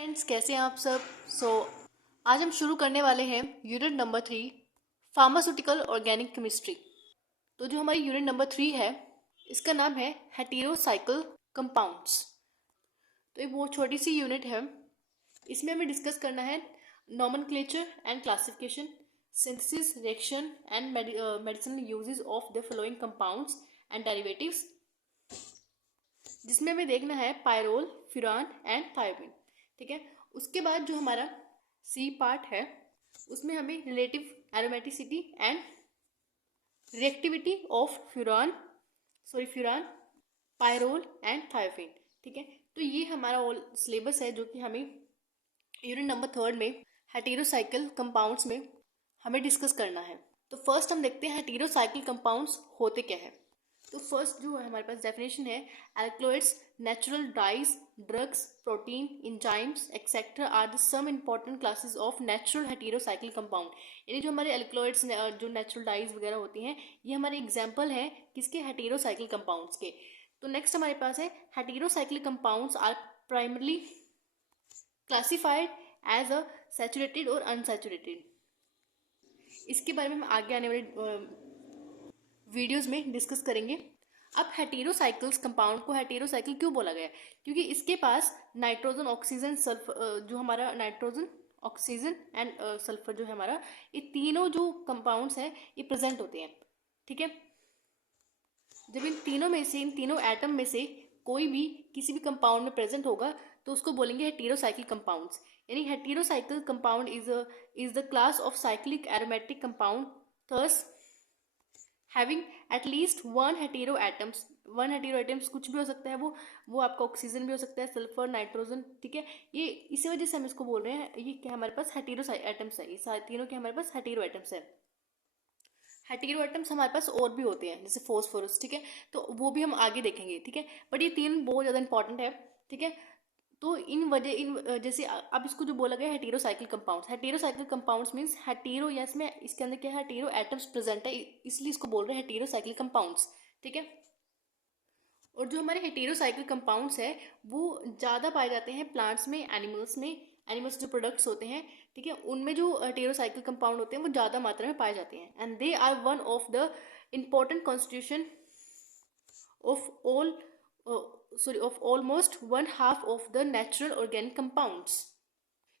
Friends, कैसे हैं आप सब। आज हम शुरू करने वाले हैं unit number 3, pharmaceutical organic chemistry. तो जो हमारी यूनिट नंबर 3 है, इसका नाम है हेटेरोसाइकिल कंपाउंड्स। तो एक बहुत छोटी सी यूनिट है। इसमें हमें डिस्कस करना है nomenclature and classification, synthesis, reaction and medicinal uses of the following compounds and derivatives, जिसमें हमें देखना है पायरोल, फ्यूरान एंड थायोबिन। ठीक है। उसके बाद जो हमारा सी पार्ट है, उसमें हमें relative aromaticity and reactivity of furan, pyrrole and thiophene. ठीक है। तो ये हमारा ऑल सिलेबस है जो कि हमें यूनिट नंबर 3 में हेटेरोसाइकिल कंपाउंड्स में हमें डिस्कस करना है। तो फर्स्ट हम देखते हैं हेटेरोसाइकिल कंपाउंड्स होते क्या है। तो फर्स्ट जो है हमारे पास डेफिनेशन है, alkaloids, natural dyes, drugs, protein, enzymes etcetera are the some important classes of natural heterocycle compound. यानी जो हमारे एल्कलॉइड्स, जो नेचुरल डाइज वगैरह होती हैं, ये हमारे एग्जाम्पल हैं किसके, हेटेरोसाइकिल कंपाउंड्स के। तो नेक्स्ट हमारे पास है heterocycle compounds are primarily classified as a saturated और अनसैचुरेटेड। इसके बारे में हम आगे आने वाले वीडियोस में डिस्कस करेंगे। अब हेटेरोसाइकिल्स कंपाउंड को हेटेरोसाइकिल क्यों बोला गया, क्योंकि इसके पास नाइट्रोजन, ऑक्सीजन, सल्फर, जो हमारा नाइट्रोजन, ऑक्सीजन एंड सल्फर जो है हमारा, ये तीनों जो कंपाउंड्स हैं ये प्रेजेंट होते हैं। ठीक है। जब इन तीनों में से, इन तीनों एटम में से कोई भी किसी भी कंपाउंड में प्रेजेंट होगा तो उसको बोलेंगे हेटेरोसाइकिल कंपाउंड्स। यानी heterocycle compound is the class of cyclic aromatic compound there's having at least one hetero atoms कुछ भी हो सकता है, वो आपका ऑक्सीजन भी हो सकता है, सल्फर, नाइट्रोजन। ठीक है। ये इसी वजह से हम इसको बोल रहे हैं, ये क्या हमारे पास हेटेरो एटम्स है, ये सारे तीनों के हमारे पास हेटेरो एटम्स है। हेटेरो एटम्स हमारे पास और भी होते हैं जैसे फॉस्फोरस। ठीक है। तो वो भी हम आगे देखेंगे। ठीक है। बट ये तीन बहुत ज़्यादा इंपॉर्टेंट है। ठीक है। तो जैसे अब इसको जो बोला गया हेटेरोसाइकिल कंपाउंड्स मींस हेटेरो, या इसमें इसके अंदर क्या है, हेटेरो एटम्स प्रेजेंट है, इसलिए इसको बोल रहे हैं हेटेरोसाइकिल कंपाउंड्स। ठीक है। और जो हमारे हेटेरोसाइकिल कंपाउंड्स है वो ज़्यादा पाए जाते हैं प्लांट्स में, एनिमल्स जो प्रोडक्ट्स होते हैं। ठीक है। उनमें जो हेटेरोसाइकिल कंपाउंड होते हैं वो ज़्यादा मात्रा में पाए जाते हैं, and they are one of the important constitution of almost 1/2 of the natural organic compounds.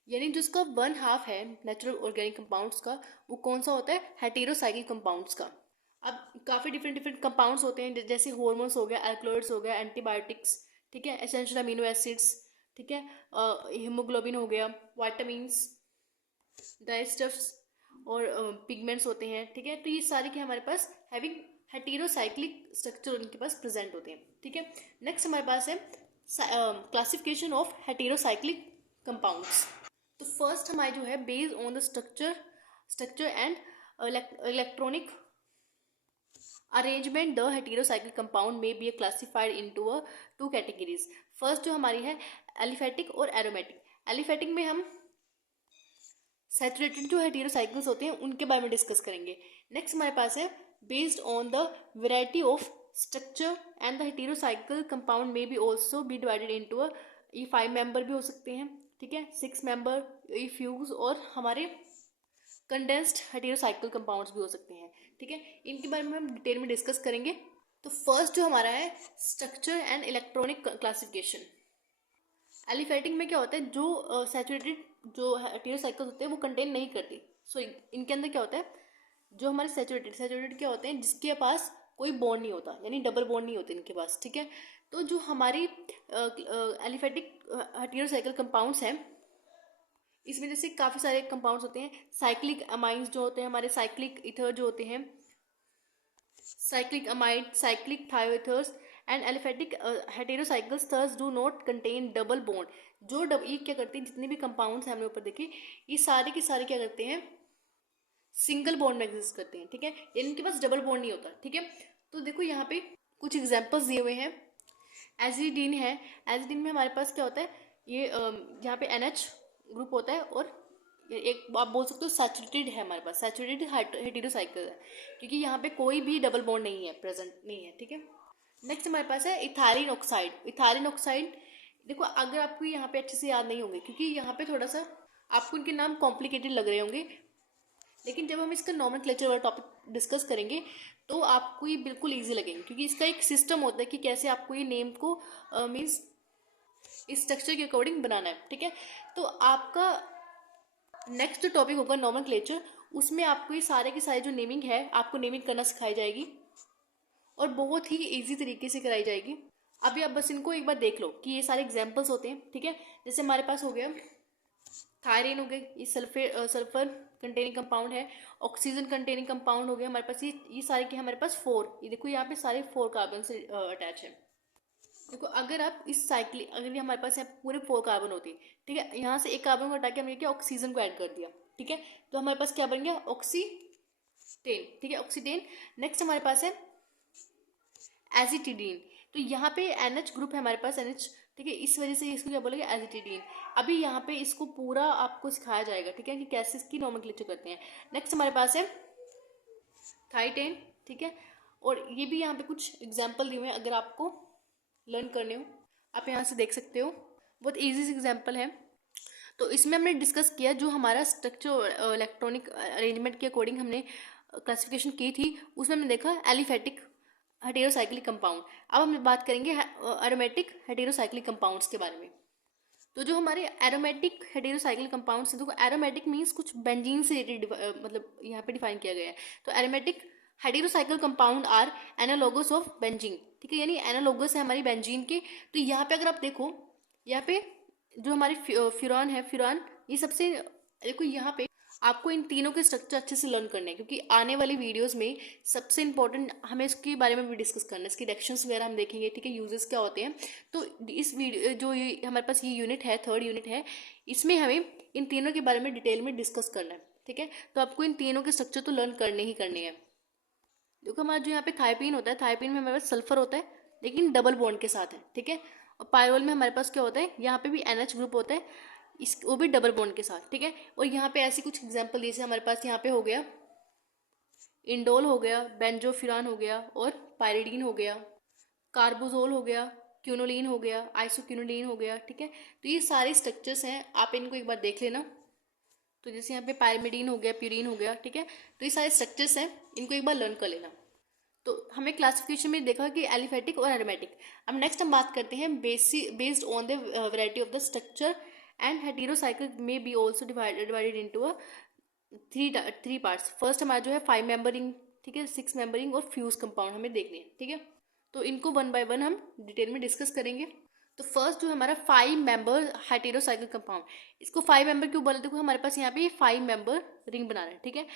यानी जिसका 1/2 है नेचुरल ऑर्गेनिक कंपाउंड्स का, वो कौन सा होता है, हेटेरोसाइकिल कंपाउंड्स का। अब काफ़ी डिफरेंट कंपाउंड्स होते हैं, जैसे हार्मोन्स हो गया, एल्कलॉइड्स हो गया, एंटीबायोटिक्स। ठीक है। Essential amino acids. ठीक है। हीमोग्लोबिन हो गया, वाइटामिन्स, डाइस्टफ्स और पिगमेंट्स होते हैं। ठीक है। तो ये सारे के हमारे पास हैविंग हेटेरोसाइक्लिक स्ट्रक्चर उनके पास प्रेजेंट होते हैं। ठीक है। नेक्स्ट हमारे पास है क्लासिफिकेशन ऑफ हेटेरोसाइक्लिक कंपाउंड्स। तो फर्स्ट हमारे जो है based on the structure and electronic arrangement, the heterocyclic compound may be classified into two categories. First जो हमारी है एलिफेटिक और एरोमेटिक। एलिफेटिक में हम सैचुरेटेड जो हेटेरोसाइकिल्स होते हैं उनके बारे में डिस्कस करेंगे। नेक्स्ट हमारे पास है based on the variety of structure and the heterocycle compound may be also be divided into ये 5 मेंबर भी हो सकते हैं। ठीक है। 6 मेंबर, ये फ्यूज और हमारे कंडेंस्ड हेटेरोसाइकिल कंपाउंड्स भी हो सकते हैं। ठीक है। इनके बारे में हम डिटेल में डिस्कस करेंगे। तो फर्स्ट जो हमारा है structure and electronic classification. Aliphatic में क्या होता है, जो सैचुरेटेड जो हेटेरोसाइकिल्स होते हैं वो कंटेन नहीं करती। इनके अंदर क्या होता है, जो हमारे सैचुरेटेड क्या होते हैं, जिसके पास कोई बॉन्ड नहीं होता, यानी डबल बॉन्ड नहीं होते इनके पास। ठीक है। तो जो हमारी एलिफेटिक हेटेरोसाइकिल कंपाउंड्स हैं, इसमें जैसे काफ़ी सारे कंपाउंड्स होते हैं। साइक्लिक अमाइंस जो होते हैं हमारे, साइक्लिक ईथर जो होते हैं, cyclic amide, cyclic thioethers and aliphatic heterocycles there's do not contain double bond. ये क्या करते हैं, जितने भी कंपाउंड्स हैं हमने ऊपर देखे, ये सारे के सारे क्या करते हैं, सिंगल बॉन्ड में एग्जिस्ट करते हैं। ठीक है। इनके पास डबल बॉन्ड नहीं होता। ठीक है। तो देखो यहाँ पे कुछ एग्जाम्पल्स दिए हुए हैं। एजिडीन है, एजिडीन में हमारे पास क्या होता है, ये यहाँ पे NH ग्रुप होता है, और एक आप बोल सकते हो सैचुरेटेड है, हमारे पास सैचुरेटेड हेटेरोसाइकिल है, क्योंकि यहाँ पे कोई भी डबल बॉन्ड नहीं है, प्रेजेंट नहीं है। ठीक है। नेक्स्ट हमारे पास है इथाइलिन ऑक्साइड। इथाइलिन ऑक्साइड देखो अगर आपको यहाँ पे अच्छे से याद नहीं होंगे क्योंकि यहाँ पे थोड़ा सा आपको इनके नाम कॉम्प्लिकेटेड लग रहे होंगे, लेकिन जब हम इसका नॉमेनक्लेचर वाला टॉपिक डिस्कस करेंगे तो आपको ये बिल्कुल ईजी लगेंगे, क्योंकि इसका एक सिस्टम होता है कि कैसे आपको ये नेम को मीन्स इस स्ट्रक्चर के अकॉर्डिंग बनाना है। ठीक है, तो आपका नेक्स्ट जो टॉपिक होगा नॉमेनक्लेचर, उसमें आपको ये सारे के सारे जो नेमिंग है आपको नेमिंग करना सिखाई जाएगी और बहुत ही इजी तरीके से कराई जाएगी। अभी आप बस इनको एक बार देख लो कि ये सारे एग्जाम्पल्स होते हैं। ठीक है, जैसे हमारे पास हो गया थायरेन हो गए, ये सल्फर कंटेनिंग कंपाउंड है। ऑक्सीजन कंटेनिंग कंपाउंड हो गया हमारे पास, ये सारे के हमारे पास 4, ये देखो यहाँ पे सारे 4 कार्बन से अटैच है। देखो अगर आप इस साइक्लिक, अगर ये हमारे पास यहाँ पूरे 4 कार्बन होती, ठीक है, यहाँ से एक कार्बन को हटा के हमने क्या ऑक्सीजन को ऐड कर दिया। ठीक है, तो हमारे पास क्या बन गया ऑक्सीटेन। ठीक है, ऑक्सीटेन। नेक्स्ट हमारे पास है एजिटिडीन, तो यहाँ पे NH ग्रुप है हमारे पास, NH। ठीक है, इस वजह से इसको क्या बोलेंगे एजिटिडीन। अभी यहाँ पे इसको पूरा आपको सिखाया जाएगा, ठीक है, कि कैसे इसकी नॉमेनक्लेचर करते हैं। नेक्स्ट हमारे पास है थाइटेन। ठीक है, और ये भी यहाँ पे कुछ एग्जाम्पल दिए हुए हैं, अगर आपको लर्न करने हो आप यहाँ से देख सकते हो, बहुत ईजी से एग्जाम्पल है। तो इसमें हमने डिस्कस किया जो हमारा स्ट्रक्चर इलेक्ट्रॉनिक अरेंजमेंट के अकॉर्डिंग हमने क्लासिफिकेशन की थी, उसमें हमने देखा एलिफेटिक हेटेरोसाइक्लिक कंपाउंड। अब हम बात करेंगे एरोमेटिक हेटेरोसाइक्लिक कंपाउंड्स के बारे में। तो जो हमारे एरोमेटिक हेटेरोसाइक्लिक कंपाउंड्स हैं, तो एरोमेटिक मीन्स कुछ बेंजीन से रिलेटेड मतलब यहाँ पे डिफाइन किया गया है। तो aromatic heterocyclic compound are analogous of benzene. ठीक है, यानी एनालोगस है हमारी बेंजीन के। तो यहाँ पे अगर आप देखो, यहाँ पे जो हमारे फ्यूरान है, फ्यूरान ये सबसे, देखो यहाँ पे आपको इन तीनों के स्ट्रक्चर अच्छे से लर्न करने हैं, क्योंकि आने वाली वीडियोस में सबसे इंपॉर्टेंट हमें इसके बारे में भी डिस्कस करना है, इसकी रिएक्शंस वगैरह हम देखेंगे। ठीक है, यूजेस क्या होते हैं। तो इस वीडियो जो ये हमारे पास ये यूनिट है, 3rd यूनिट है, इसमें हमें इन तीनों के बारे में डिटेल में डिस्कस करना है। ठीक है, तो आपको इन तीनों के स्ट्रक्चर तो लर्न करने ही करने हैं। देखो हमारा जो यहाँ पे थाइपीन होता है, थाइपीन में हमारे पास सल्फर होता है लेकिन डबल बॉन्ड के साथ है। ठीक है, और पायरोल में हमारे पास क्या होता है, यहाँ पे भी NH ग्रुप होता है, इस वो भी डबल बॉन्ड के साथ। ठीक है, और यहाँ पे ऐसी कुछ एग्जांपल जैसे हमारे पास यहाँ पे हो गया इंडोल हो गया, बेंजोफ्यूरान हो गया, और पायरिडीन हो गया, कार्बोजोल हो गया, क्यूनोलिन हो गया, आइसोक्यूनोलिन हो गया। ठीक है, तो ये सारे स्ट्रक्चर्स हैं, आप इनको एक बार देख लेना। तो जैसे यहाँ पे पायरिमिडीन हो गया, प्यूरिन हो गया। ठीक है, तो ये सारे स्ट्रक्चर्स हैं, इनको एक बार लर्न कर लेना। तो हमें क्लासिफिकेशन में देखा कि एलिफेटिक और एरोमेटिक। अब नेक्स्ट हम बात करते हैं based on the variety of the structure and heterocycle may be also divided into a three parts. First हमारा जो है 5 मेंबरिंग, ठीक है, 6 मेंबरिंग और फ्यूज कंपाउंड हमें देखने हैं। ठीक है, तो इनको 1 बाय 1 हम डिटेल में डिस्कस करेंगे। तो फर्स्ट जो हमारा 5 मेंबर हेटेरोसाइकिल कंपाउंड, इसको 5 मेंबर क्यों बोले, देखो हमारे पास यहाँ पे 5 मेंबर रिंग बना रहे हैं। ठीक है,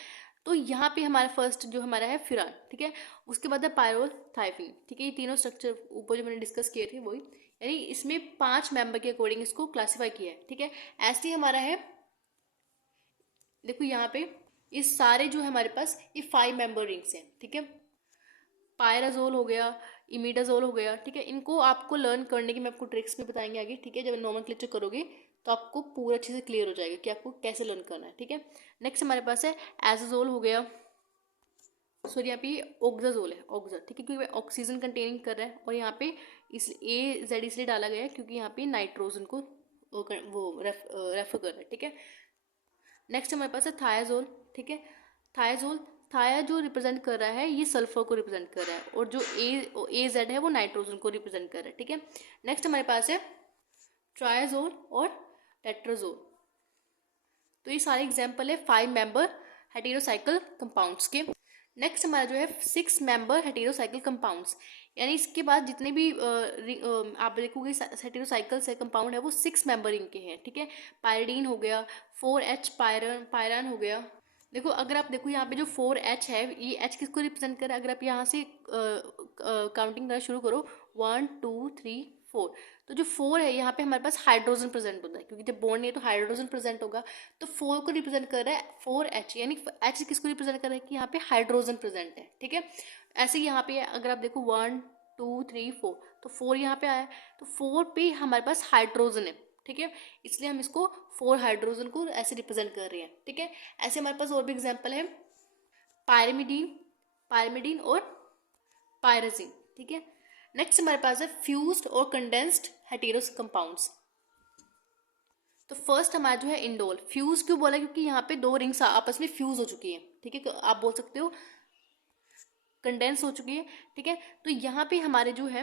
तो यहाँ पे हमारा फर्स्ट जो हमारा है फ्यूरान। ठीक है, उसके बाद है पायरोल, थाइपीन। ठीक है, ये तीनों स्ट्रक्चर ऊपर जो मैंने डिस्कस किए थे वही, यानी इसमें 5 मेंबर के अकॉर्डिंग इसको क्लासीफाई किया है। ठीक है, ऐसे ही हमारा है, देखो यहाँ पे ये सारे जो है हमारे पास ये 5 मेंबर रिंग्स हैं। ठीक है, पायराजोल हो गया, इमिडाजोल हो गया। ठीक है, इनको आपको लर्न करने की मैं आपको ट्रिक्स भी बताएंगे आगे। ठीक है, जब नॉमेनक्लेचर करोगे तो आपको पूरा अच्छे से क्लियर हो जाएगा कि आपको कैसे लर्न करना है। ठीक है, नेक्स्ट हमारे पास है एजाजोल हो गया, सॉरी यहाँ पे ऑक्साजोल है, ऑक्सा। ठीक है, क्योंकि ऑक्सीजन कंटेनिंग कर रहा है, और यहाँ पे इस AZ इसलिए डाला गया है क्योंकि यहाँ पे नाइट्रोजन को वो रेफर कर रहा है। ठीक है, नेक्स्ट हमारे पास है थायाजोल। ठीक है, थायाजोल, थाया जो रिप्रेजेंट कर रहा है ये सल्फर को रिप्रेजेंट कर रहा है, और जो AZ है वो नाइट्रोजन को रिप्रेजेंट कर रहा है। ठीक है, नेक्स्ट हमारे पास है ट्रायाजोल और टेट्राजोल। तो ये सारे एग्जाम्पल है 5 मेंबर हेटेरोसाइकिल कंपाउंड्स के। नेक्स्ट हमारा जो है 6 मेंबर हेटेरोसाइकिल कंपाउंड्स, यानी इसके बाद जितने भी आप देखोगे हेटेरोसाइकिल्स है कंपाउंड है वो 6 मेंबरिंग के हैं। ठीक है, पायरिडीन हो गया, 4H पायरान हो गया। देखो अगर आप देखो यहाँ पे जो 4H है, ये H किसको रिप्रेजेंट कर रहा है, अगर आप यहाँ से काउंटिंग करना शुरू करो 1 2 3 4, तो जो 4 है यहाँ पे हमारे पास हाइड्रोजन प्रेजेंट होता है, क्योंकि जब बॉन्ड नहीं है तो हाइड्रोजन प्रेजेंट होगा। तो 4 को रिप्रेजेंट कर रहा है 4H, यानी H किसको रिप्रेजेंट कर रहा है कि यहाँ पे हाइड्रोजन प्रेजेंट है। ठीक है, ऐसे ही यहाँ पे अगर आप देखो 1 2 3 4, तो 4 यहाँ पे आया है, तो 4 पे हमारे पास हाइड्रोजन है। ठीक है, इसलिए हम इसको 4 हाइड्रोजन को ऐसे रिप्रेजेंट कर रहे हैं। ठीक है, ऐसे हमारे पास और भी एग्जाम्पल है पायरिमिडीन और पायराजिन। ठीक है, नेक्स्ट हमारे पास है फ्यूज्ड और कंडेंस्ड हेटेरोस कंपाउंड्स। तो फर्स्ट हमारा जो है इंडोल। फ्यूज क्यों बोला, क्योंकि यहाँ पे दो रिंग्स आपस में फ्यूज हो चुकी है, ठीक है, आप बोल सकते हो कंडेंस हो चुकी है, ठीक है। तो यहाँ पे हमारे जो है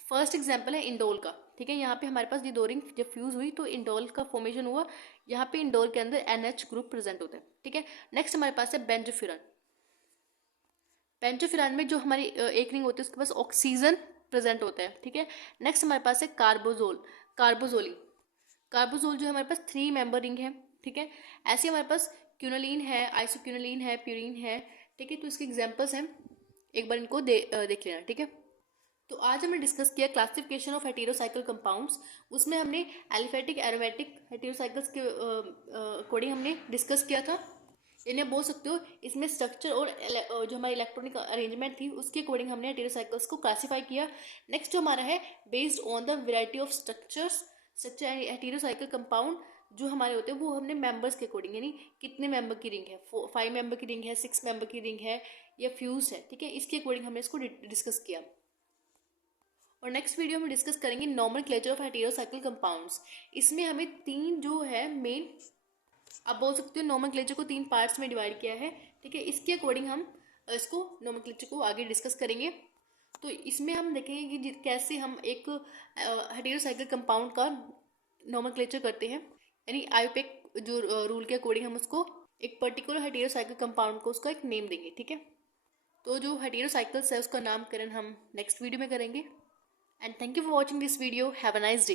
फर्स्ट एग्जाम्पल है इंडोल का, ठीक है। यहाँ पे हमारे पास ये दो रिंग जब फ्यूज हुई तो इंडोल का फॉर्मेशन हुआ। यहाँ पे इंडोल के अंदर NH ग्रुप प्रेजेंट होता है, ठीक है। नेक्स्ट हमारे पास है बेंजोफ्यूरान। बेंजोफ्यूरान में जो हमारी एक रिंग होती है उसके पास ऑक्सीजन प्रेजेंट होता है, ठीक है। नेक्स्ट हमारे पास है कार्बोजोल, कार्बोजोली। कार्बोजोल जो है हमारे पास 3 मेंबर रिंग है, ठीक है। ऐसे हमारे पास क्यूनोलीन है, आइसोक्यूनोलीन है, प्यूरिन है, ठीक है। तो इसके एग्जांपल्स हैं, एक बार इनको देख लेना, ठीक है। तो आज हमने डिस्कस किया क्लासिफिकेशन ऑफ हेटेरोसाइकिल कंपाउंड्स। उसमें हमने एलिफेटिक एरोमेटिक हेटेरोसाइकल्स के अकॉर्डिंग हमने डिस्कस किया था। इन्हें बोल सकते हो इसमें स्ट्रक्चर और जो हमारी इलेक्ट्रॉनिक अरेंजमेंट थी उसके अकॉर्डिंग हमने हेटेरोसाइकल्स को क्लासीफाई किया। नेक्स्ट जो हमारा है based on the variety of structure and heterocycle compound जो हमारे होते हैं वो हमने मेंबर्स के अकॉर्डिंग, यानी कितने मेंबर की रिंग है, 5 मेंबर की रिंग है, 6 मेंबर की रिंग है या फ्यूज है, ठीक है, इसके अकॉर्डिंग हमने इसको डिस्कस किया। और नेक्स्ट वीडियो में डिस्कस करेंगे नॉमेनक्लेचर ऑफ हेटेरोसाइकिल कंपाउंड्स। इसमें हमें 3 जो है मेन, आप बोल सकते हो नॉमेनक्लेचर को 3 पार्ट्स में डिवाइड किया है, ठीक है। इसके अकॉर्डिंग हम इसको नॉमेनक्लेचर को आगे डिस्कस करेंगे। तो इसमें हम देखेंगे कि कैसे हम एक हेटेरोसाइकिल कंपाउंड का नॉमेनक्लेचर करते हैं, यानी आईयूपैक जो रूल के अकॉर्डिंग हम उसको एक पर्टिकुलर हेटेरोसाइकिल कंपाउंड को उसका एक नेम देंगे, ठीक है। तो जो हेटेरोसाइकिल्स है उसका नामकरण हम नेक्स्ट वीडियो में करेंगे। And thank you for watching this video. Have a nice day.